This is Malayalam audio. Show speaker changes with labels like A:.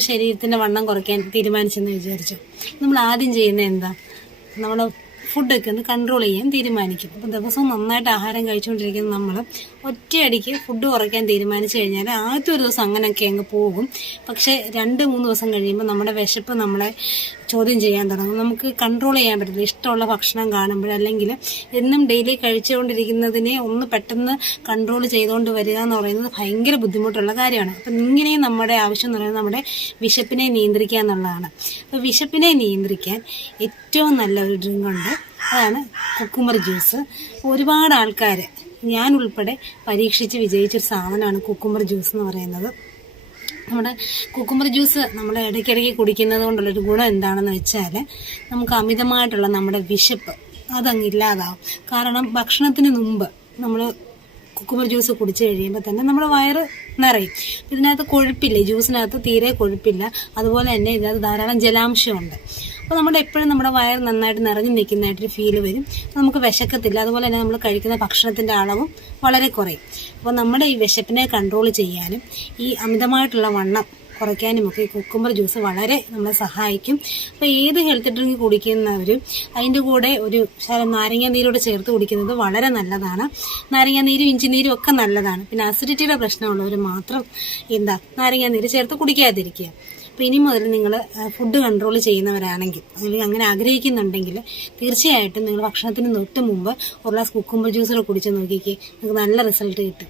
A: ശരീരത്തിന്റെ വണ്ണം കുറയ്ക്കാൻ തീരുമാനിച്ചെന്ന് വിചാരിച്ചു. നമ്മൾ ആദ്യം ചെയ്യുന്നത് എന്താ? നമ്മൾ ഫുഡൊക്കെ ഒന്ന് കൺട്രോൾ ചെയ്യാൻ തീരുമാനിക്കും. അപ്പം ദിവസവും നന്നായിട്ട് ആഹാരം കഴിച്ചുകൊണ്ടിരിക്കുന്ന നമ്മൾ ഒറ്റയടിക്ക് ഫുഡ് കുറയ്ക്കാൻ തീരുമാനിച്ചു കഴിഞ്ഞാൽ ആദ്യത്തെ ഒരു ദിവസം അങ്ങനെയൊക്കെ അങ്ങ് പോകും. പക്ഷേ രണ്ട് മൂന്ന് ദിവസം കഴിയുമ്പോൾ നമ്മുടെ വിശപ്പ് നമ്മളെ ചോദ്യം ചെയ്യാൻ തുടങ്ങും. നമുക്ക് കൺട്രോൾ ചെയ്യാൻ പറ്റില്ല ഇഷ്ടമുള്ള ഭക്ഷണം കാണുമ്പോൾ അല്ലെങ്കിൽ എന്നും ഡെയിലി കഴിച്ചുകൊണ്ടിരിക്കുന്നതിനെ ഒന്ന് പെട്ടെന്ന് കൺട്രോൾ ചെയ്തുകൊണ്ട് വരിക എന്ന് പറയുന്നത് ഭയങ്കര ബുദ്ധിമുട്ടുള്ള കാര്യമാണ്. അപ്പം ഇങ്ങനെ നമ്മുടെ ആവശ്യം എന്ന് പറയുന്നത് നമ്മുടെ വിശപ്പിനെ നിയന്ത്രിക്കുക എന്നുള്ളതാണ്. അപ്പോൾ വിശപ്പിനെ നിയന്ത്രിക്കാൻ ഏറ്റവും നല്ല ഒരു ഡ്രിങ്കുണ്ട് അതാണ് കുക്കുമർ ജ്യൂസ് ഒരുപാട് ആൾക്കാർ ഞാൻ ഉൾപ്പെടെ പരീക്ഷിച്ച് വിജയിച്ചൊരു സാധനമാണ് കുക്കുമർ ജ്യൂസ് എന്ന് പറയുന്നത്. നമ്മുടെ കുക്കുമ്പർ ജ്യൂസ് നമ്മൾ ഇടയ്ക്കിടയ്ക്ക് കുടിക്കുന്നത് കൊണ്ടുള്ളൊരു ഗുണം എന്താണെന്ന് വെച്ചാൽ നമുക്ക് അമിതമായിട്ടുള്ള നമ്മുടെ വിശപ്പ് അതങ്ങ് ഇല്ലാതാവും. കാരണം ഭക്ഷണത്തിന് മുമ്പ് നമ്മൾ കുക്കുമ്പർ ജ്യൂസ് കുടിച്ചു കഴിയുമ്പോൾ തന്നെ നമ്മുടെ വയറ് നിറയും. ഇതിനകത്ത് കൊഴുപ്പില്ല? ജ്യൂസിനകത്ത് തീരെ കൊഴുപ്പില്ല. അതുപോലെ തന്നെ ഇതിനകത്ത് ധാരാളം ജലാംശമുണ്ട്. അപ്പോൾ നമ്മുടെ എപ്പോഴും നമ്മുടെ വയർ നന്നായിട്ട് നിറഞ്ഞു നിൽക്കുന്നതായിട്ടൊരു ഫീൽ വരും. നമുക്ക് വിശക്കത്തില്ല. അതുപോലെ തന്നെ നമ്മൾ കഴിക്കുന്ന ഭക്ഷണത്തിന്റെ അളവും വളരെ കുറയും. അപ്പോൾ നമ്മുടെ ഈ വിശപ്പിനെ കൺട്രോൾ ചെയ്യാനും ഈ അമിതമായിട്ടുള്ള വണ്ണം കുറയ്ക്കാനുമൊക്കെ ഈ കുക്കുമ്പർ ജ്യൂസ് വളരെ നമ്മളെ സഹായിക്കും. അപ്പോൾ ഏത് ഹെൽത്ത് ഡ്രിങ്ക് കുടിക്കുന്നവരും അതിന്റെ കൂടെ ഒരു നാരങ്ങ നീരോട് ചേർത്ത് കുടിക്കുന്നത് വളരെ നല്ലതാണ്. നാരങ്ങ നീരും ഇഞ്ചി നീരും ഒക്കെ നല്ലതാണ്. പിന്നെ അസിഡിറ്റിയുടെ പ്രശ്നമുള്ളവർ മാത്രം എന്താ നാരങ്ങ നീര് ചേർത്ത് കുടിക്കാതിരിക്കുക. അപ്പോൾ ഇനി മുതൽ നിങ്ങൾ ഫുഡ് കൺട്രോൾ ചെയ്യുന്നവരാണെങ്കിൽ അല്ലെങ്കിൽ അങ്ങനെ ആഗ്രഹിക്കുന്നുണ്ടെങ്കിൽ തീർച്ചയായിട്ടും നിങ്ങൾ ഭക്ഷണത്തിന് തൊട്ട് മുമ്പ് ഒരു ഗ്ലാസ് കുക്കുമ്പർ ജ്യൂസ് കുടിച്ച് നോക്കിക്കേ നിങ്ങൾക്ക് നല്ല റിസൾട്ട് കിട്ടും.